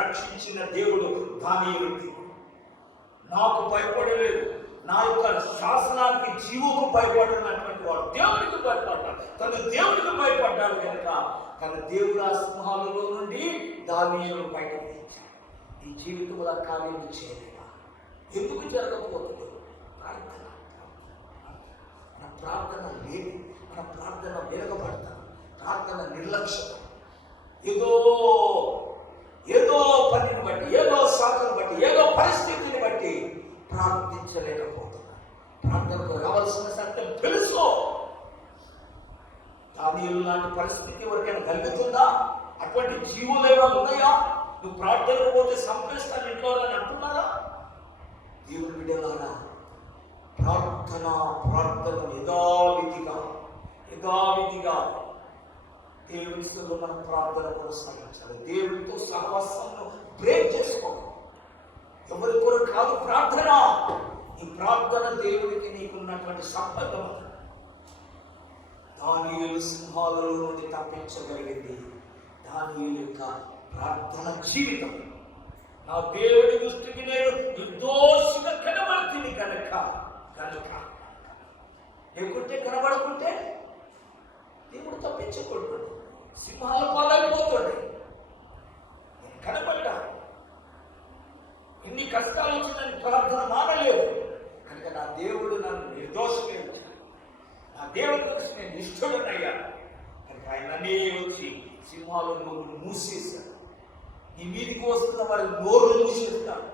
రక్షించిన దేవుడు దానియేలు దేవుడు. నాకు భయపడలేదు, నా యొక్క శాసనానికి జీవుకు భయపడినటువంటి వాడు దేవుడికి భయపడ్డాడు. తన దేవుడికి భయపడ్డాడు కనుక తన దేవుడు ఆ సింహాలలో నుండి దానియేలును బయటకు తెచ్చాడు. ఈ జీవితంలో కార్యం చేయలేదా? ఎందుకు జరగకపోతుంది? ప్రార్థన. మన ప్రార్థన లేదు, మన ప్రార్థన వెనకబడతాం, ప్రార్థన నిర్లక్ష్యం. ఏదో పనిని బట్టి, ఏదో శాఖను బట్టి, ఏదో పరిస్థితిని బట్టి ప్రార్థించలేకపోతున్నా. ప్రార్థనకు రావాల్సిన సత్యం తెలుసు. దానియేలు లాంటి పరిస్థితి ఎవరికైనా కలుగుతుందా? అటువంటి జీవులు ఏమైనా ఉన్నాయా? నువ్వు ప్రార్థనకు పోతే సంపేస్తాను ఇంట్లో అని అంటున్నారా? దేవుని బిడ్డలారా, ప్రార్థన యథావిధిగా దేవుని స్థితిలో మనం ప్రార్థన కొనసాగించాలి. దేవునితో సహవాసంలో బ్రేక్ చేసుకోవాలి. ఎవరి కొరకు కాదు ప్రార్థన. ఈ ప్రార్థన దేవుడికి నీకున్నటువంటి సంబంధం. దానియేలు సింహాలలో నుండి తప్పించగలిగింది దానియేలు యొక్క ప్రార్థన జీవితం. నా దేవుడి దృష్టికి నేను నిర్దోషిగా కనబడుతుంది కనుక లేకుంటే కనబడకుంటే దేవుడు తప్పించకూడదు, సింహాల పాలైపోతుంది. నేను కనబడ్డా, ఇన్ని కష్టాలు వచ్చిందని ప్రార్థన మానలేదు కనుక నా దేవుడు నన్ను నిర్దోషమే ఉంచాడు. నా దేవుడి గురించి నేను నిష్ఠుడనయ్యాను కనుక ఆయన అన్నీ వచ్చి సింహాలు నోరు మూసేశాడు. నీ మీదికి వస్తున్న వారి నోరు మూసేస్తాడు.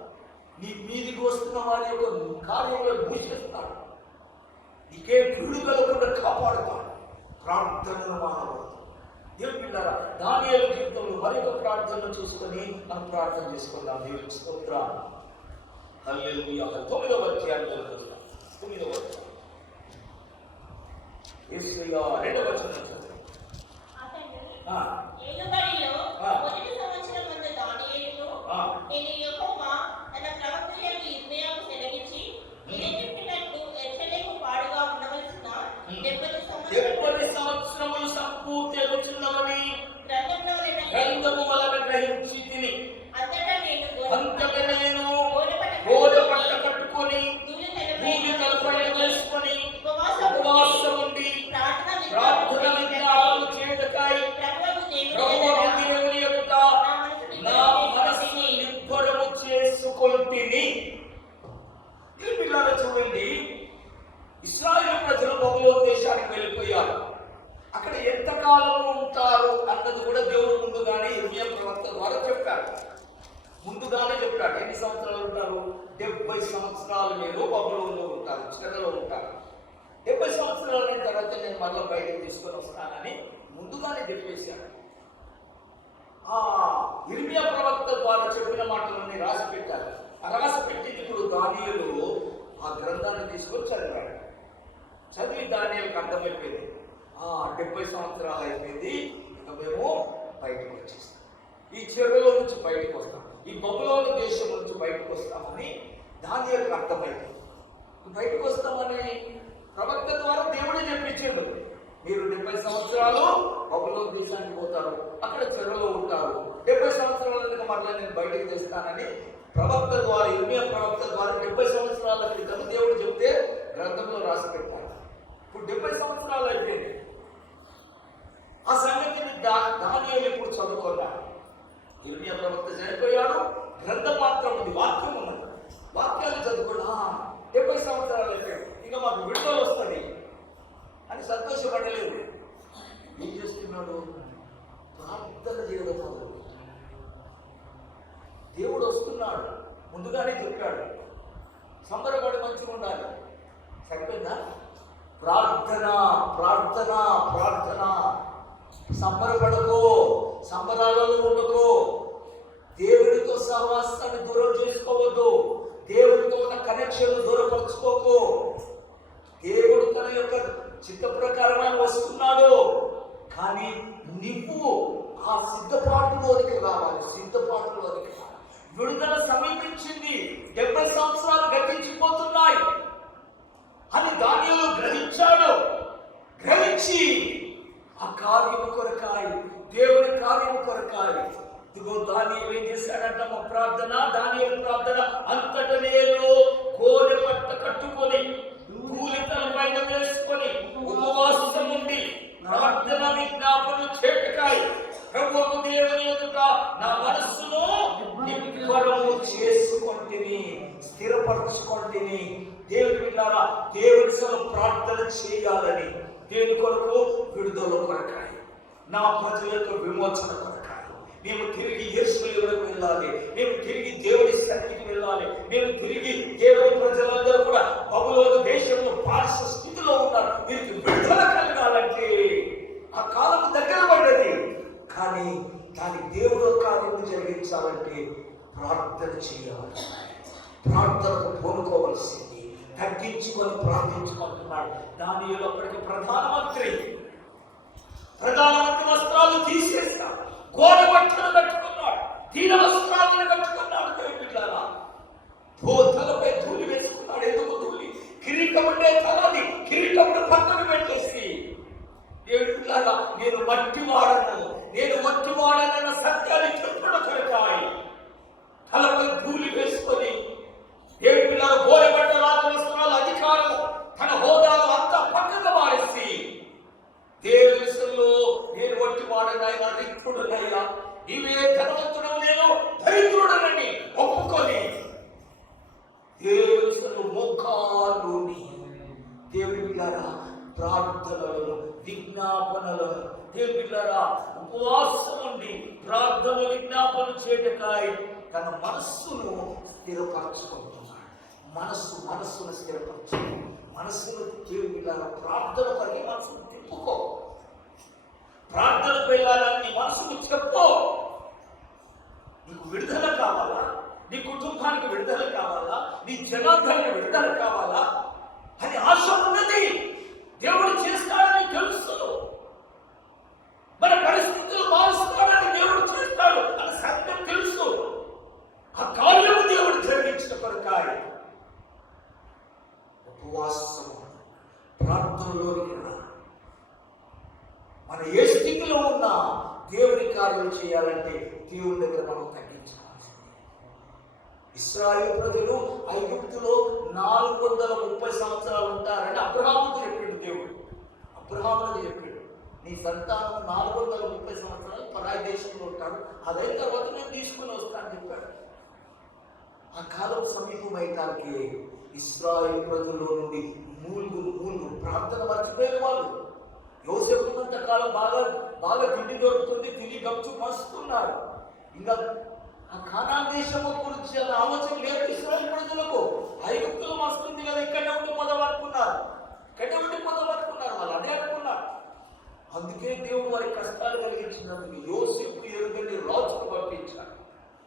నీ మీదికి వస్తున్న వారి యొక్క కార్యంలో మూసేస్తాడు. నీకే కీడు కలగకుండా కాపాడుతాడు. ప్రార్థనలు మానవద్దు. దేవుని బిడ్డలారా, దానియేలు జీవితంలో మరొక ప్రార్థనలు చూసుకొని మనం ప్రార్థన చేసుకుందాం. దేవుని స్తోత్రం. హల్లెలూయా. 9వ అధ్యాయం 9వ అధ్యాయం యేసయ్యా 2వ వచనం చదువు. మొదటి సంవత్సరం ముందు దానియేలును నేను యెహోవా తన ప్రవక్తలకు ఇర్మీయాకు సెలవిచ్చి నేను చెప్పినట్లు యెరూషలేము పాడుగా ఉండవలసిన 70 సంవత్సరములు సంపూర్తి వచ్చున్నవని గ్రంథము వలన గ్రహించి తిని అంతటా నేను గోడపట్ట కట్టుకొని భూమి తలపై వేసుకొని ఉపవాసం ఉండి ప్రార్థన విజ్ఞాపనలు చేయుటకై ప్రభువు దేవుని ఎదుట నా మనస్సు నిబ్బరము చేసుకొంటిని. ఈ పిల్లలు చూడండి, ఇశ్రాయేలు ప్రజలు బబులోను దేశానికి వెళ్ళిపోయారు. అక్కడ ఎంతకాలం ఉంటారు అన్నది కూడా దేవుడు ముందుగానే ఇర్మీయా ప్రవక్త ద్వారా చెప్పాడు. ముందుగానే చెప్పాడు. ఎన్ని సంవత్సరాలు ఉంటారు? 70 సంవత్సరాలు మీరు బబులోనులో ఉంటారు, చెరలో ఉంటారు. 70 సంవత్సరాల తర్వాత నేను మళ్ళీ బయటకు తీసుకొని వస్తానని ముందుగానే చెప్పేశాడు. ఇర్మీయా ప్రవక్త ద్వారా చెప్పిన మాటలన్నీ రాసి పెట్టారు. ఆ రాసి పెట్టి ఇప్పుడు దానియేలు ఆ గ్రంథాన్ని తీసుకొని చదివాడు. చదివి దానియేలుకు అర్థమైపోయింది, 70 సంవత్సరాలు అయిపోయింది, ఇక మేము బయటకు వచ్చేస్తాం, ఈ చెరువులో నుంచి బయటకు వస్తాం, ఈ బబులోను దేశం నుంచి బయటకు వస్తామని దానియేలుకు అర్థమైంది. బయటకు వస్తామని ప్రవక్త ద్వారా దేవుడే చెప్పించాడు. మీరు 70 సంవత్సరాలు బబులోను దేశానికి పోతారు, అక్కడ చెరలో ఉంటారు. 70 సంవత్సరాల మరలా నేను బయటకు తెస్తానని ప్రవక్త ద్వారా, ఇర్మియా ప్రవక్త ద్వారా 70 సంవత్సరాల క్రితం దేవుడు చెప్తే గ్రంథంలో రాసి పెట్టారు. ఇప్పుడు 70 సంవత్సరాలు అయిపోయింది. ఆ సంగతిని దానియేలు ఇప్పుడు చదువుకున్నాడు. ఇర్మియా ప్రవక్త చనిపోయాడు, గ్రంథం మాత్రం ఉంది, వాక్యం ఉన్నది. వాక్యాలు చదువుకున్నా 70 సంవత్సరాలు అయిపోయాడు, ఇక మాకు విడుదల వస్తుంది అని సంతోషపడలేదు. ఏం చేస్తున్నాడు? ప్రార్థన చేయడం మొదలు. దేవుడు వస్తున్నాడు, ముందుగానే చెప్పాడు, సంబరపడి మంచిగా ఉండాలి. సరిపోయిందా? ప్రార్థన ప్రార్థన ప్రార్థన. సంబరపడకు, సంబరాలలో ఉండకు, దేవుడితో సహవాసాన్ని దూరం చేసుకోవద్దు, దేవుడితో ఉన్న కనెక్షన్ దూరపరచుకోకు. దేవుడు తన యొక్క చిత్త ప్రకారమైన వస్తున్నాడు, కానీ నువ్వు ఆ సిద్ధపాటులోనికి రావాలి. సిద్ధపాటులోనికి విడుదల సమీపించింది, 70 సంవత్సరాలు గతించిపోతున్నాయి అని దానియేలు గ్రహించాడు. గ్రహించి ఆ కార్యము కొరకాయ, దేవుని కార్యము కొరకాయ, ఇదిగో దానియేలు ఏం చేశాడంట? మా ప్రార్థన, దానియేలు ప్రార్థన అంతటనేలో గోనె పట్ట కట్టుకొని, ధూళితల పైన వేసుకొని, ఉపవాసం ఉండి ప్రార్థన విజ్ఞాపనలు చేటకాయ, ప్రభువు దేవుని ఎదుట నా మనస్సును నిబ్బరము చేసుకొంటిని, స్థిరపరచుకొంటిని. దేవుని బిడ్డలారా, దేవుని సలు ప్రార్థన చేయాలని, దేవుని కొరకు విడుదల కొరకాయ, నా ప్రజల యొక్క విమోచన కొరకాయ, మేము తిరిగి యేసులోకి వెళ్ళాలి, మేము తిరిగి దేవుని సన్నిధికి వెళ్ళాలి, మేము తిరిగి దేవుని ప్రజలందరూ కూడా బబులోను దేశంలో పారిశ స్థితిలో ఉన్నారు, వీరికి విడుదల కలగాలంటే ఆ కాలం దగ్గర పడ్డది. కానీ దాని దేవుడు కార్యము జరిగించాలంటే ప్రార్థన చేయాలి, ప్రార్థనకు పూనుకోవలసింది. తగ్గించుకొని ప్రార్థించుకుంటున్నాడు దానియేలు. అప్పటికి ప్రధానమంత్రి వస్త్రాలు తీసేస్తాడు, గోడ బట్టలు కట్టుకున్నాడు, దీన వస్త్రాలను కట్టుకున్నాడు. దేవుడిలారా, తలపై ధూళి వేసుకున్నాడు. ఎందుకు ధూళి? కిరీటం ఉండే తలది కిరీటం పక్కన పెట్టేసి, దేవుడిలారా నేను మట్టి వాడనన్న సత్యాన్ని చెప్పుడు కొరకాయి తలపై ధూళి వేసుకొని, దేవుడిలారా గోడ బట్ట రాజవస్త్రాల అధికారం తన హోదాలు అంతా పక్కగా మారేసి, దేవునిలో నేను వట్టి వాడనైనా రిక్తుడనయ్యా, నీవే ధనవంతుడు, నేను దరిద్రుడనని ఒప్పుకొని దేవునిలో మోకాలుని, దేవుడి బిడ్డలారా ప్రార్థనలను, విజ్ఞాపనలను, దేవుడి బిడ్డలారా ఉపవాసం ఉండి ప్రార్థన విజ్ఞాపన చేయటకాయ తన మనస్సును స్థిరపరచుకుంటున్నాడు. మనస్సును స్థిరపరచు, మనస్సును దేవుడి బిడ్డలారా ప్రార్థన కలిగి మనసును తిప్పుకో. ప్రార్థనకు వెళ్ళాలని నీ మనసుకు చెప్పు. నీకు విడుదల కావాలా? నీ కుటుంబానికి విడుదల కావాలా? నీ జనాభానికి విడుదల కావాలా అని ఆశ ఉన్నది. దేవుడు చేస్తాడని తెలుసు, మన పరిస్థితులు మారుస్తాడని దేవుడు చేస్తాడు అని సత్యం తెలుసు. ఆ కార్యము దేవుడు జరిగించిన కొరకాయ ఉపవాసము, ప్రార్థనలోనికి రా. మన ఏ స్థితిలో ఉన్నా దేవుని కార్యం చేయాలంటే దేవుని దగ్గర మనం తగ్గించుకోవాల్సింది. ఇశ్రాయేలు ప్రజలు ఐగుప్తులో 430 సంవత్సరాలు ఉంటారని అబ్రహాముకు చెప్పాడు దేవుడు. అబ్రహాముకు చెప్పాడు, నీ సంతానం 430 సంవత్సరాలు పరాయి దేశంలో ఉంటాడు, అదైన తర్వాత నేను తీసుకుని వస్తానని చెప్పాడు. ఆ కాలం సమీపమైతానికి ఇశ్రాయేలు ప్రజల్లో నుండి మూలుగు ప్రార్థన మర్చిపోయిన వాళ్ళు. యోసేపు ఉన్నంత కాలం బాగా తిండి దొరుకుతుంది, తిని గప్చు మస్తున్నారు. ఇంకా ఆ కానాన్ దేశము గురించి ఆలోచన లేదు ఇశ్రాయేలు ప్రజలకు. ఐగుప్తులు మస్తుంది కదా, ఇక్కడే ఉండి పొందబడుకున్నారు వాళ్ళు, అదే అనుకున్నారు. అందుకే దేవుడు వారి కష్టాలు కలిగించినందుకు యోసేపు ఎరుగని రాజుకు పంపించాడు.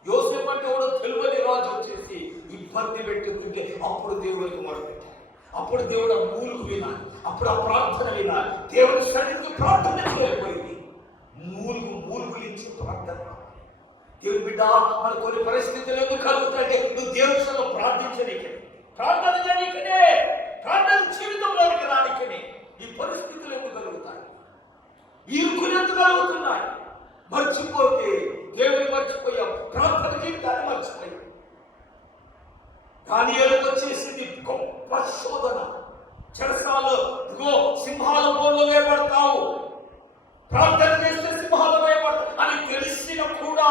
యోసేపు అంటే ఎవడో తెలువని రాజు వచ్చేసి ఇబ్బంది పెట్టుకుంటే అప్పుడు దేవుడికి మొదలుపెట్టాడు. అప్పుడు దేవుడు ఆ మూలుగు వినాలి, అప్పుడు ఆ ప్రార్థన వినాలి. దేవుడి సన్నిధికి ప్రార్థన చేయకపోయింది, మూలుగులించి ప్రార్థన. దేవుడి బిడ్డ, మన కొన్ని పరిస్థితులు ఎందుకు కలుగుతాయంటే నువ్వు దేవుడి సన్నిధిలో ప్రార్థించనీకే, ప్రార్థన చేయనీకనే, ప్రార్థన జీవితంలోనికి రానికనే ఈ పరిస్థితులు ఎందుకు కలుగుతాయి? దిగులు ఎందుకు కలుగుతున్నాయి? మర్చిపోతే దేవుని మర్చిపోయాం, ప్రార్థన జీవితాన్ని మర్చిపోయాం. దానియేలుకు వచ్చేసింది గొప్ప శోధన. చెరసాలు, ఇదిగో సింహాల బోన్లో వేయబడతావు, ప్రార్థన చేస్తే సింహాలు వేయబడతావు అని తెలిసిన కూడా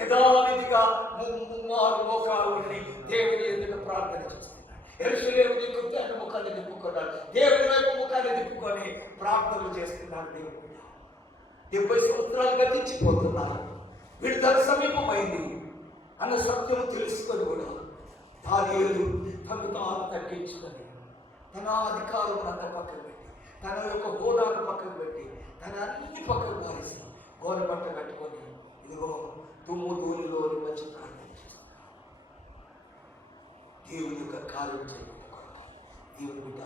యథావిధిగా ముమ్మారు మోకాలు ఉండి దేవుని ఎదుట ప్రార్థన చేస్తున్నాడు. యెరూషలేము దిక్కు ఆయన ముఖాన్ని తిప్పుకున్నాడు, దేవుని వైపు ముఖాన్ని తిప్పుకొని ప్రార్థనలు చేస్తున్నాడు. దేవుడు 70 సంవత్సరాలు గతించిపోతున్నారు, విడుదల సమీపమైంది అన్న సత్యం తెలుసుకొని కూడా దానియేలు తను తాను తగ్గించుకొని తన అధికారం అంతా పక్కన పెట్టి, తన యొక్క హోదాను పక్కన పెట్టి, తన అన్ని పక్కన మారేసి గోడ బట్ట కట్టుకొని ఇదిగో దుమ్ము ధూళిలో వచ్చి ప్రార్థన చేస్తున్నాడు. దేవుని యొక్క కార్యం చేయకుండా దేవుని బిడ్డ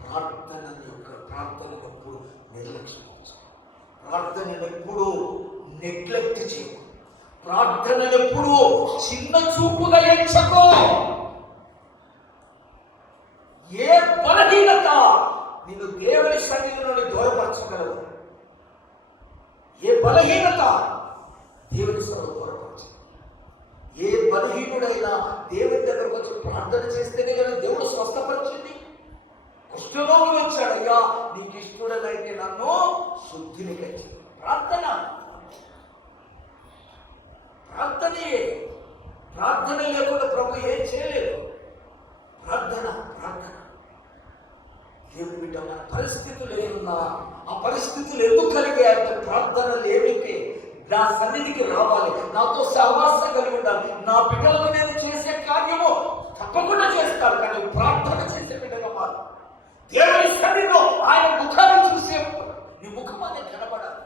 ప్రార్థనను నిర్లక్ష్యం, ప్రార్థనను నెగ్లెక్ట్ చేయకు, ప్రార్థనను చిన్న చూపుగా ఎంచకో. ఏ బలహీనత నిన్ను దేవుని సన్నిధి నుండి దూరపరచగలదు? ఏ బలహీనత దేవుని సన్నిధిలో దూరపరచు? ఏ బలహీనుడైనా దేవుని దగ్గరకు వచ్చి ప్రార్థన చేస్తేనే కదా దేవుడు స్వస్థపరిచింది. కుష్ఠరోగి వచ్చాడు, అయ్యా నీకు ఇష్టడైతే నన్ను శుద్ధిని కలిగి. ప్రార్థన లేకుండా ప్రభు ఏం చేయలేదు. ప్రార్థన దేవుని బిడ్డ మన పరిస్థితులు ఏమున్నా ఆ పరిస్థితులు ఎందుకు కలిగాయంటే ప్రార్థన లేనికే నా సన్నిధికి రావాలి, నాతో సహవాసం కలిగి ఉండాలి. నా బిడ్డలకు నేను చేసే కార్యము తప్పకుండా చేస్తాను, కానీ ప్రార్థన చేసే బిడ్డగా మారు. దేవుని సన్నిధిలో ఆయన ముఖాన్ని చూసే నీ ముఖమాన్ని కనబడాలి,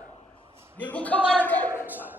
నీ ముఖమాన్ని కనిపించాలి.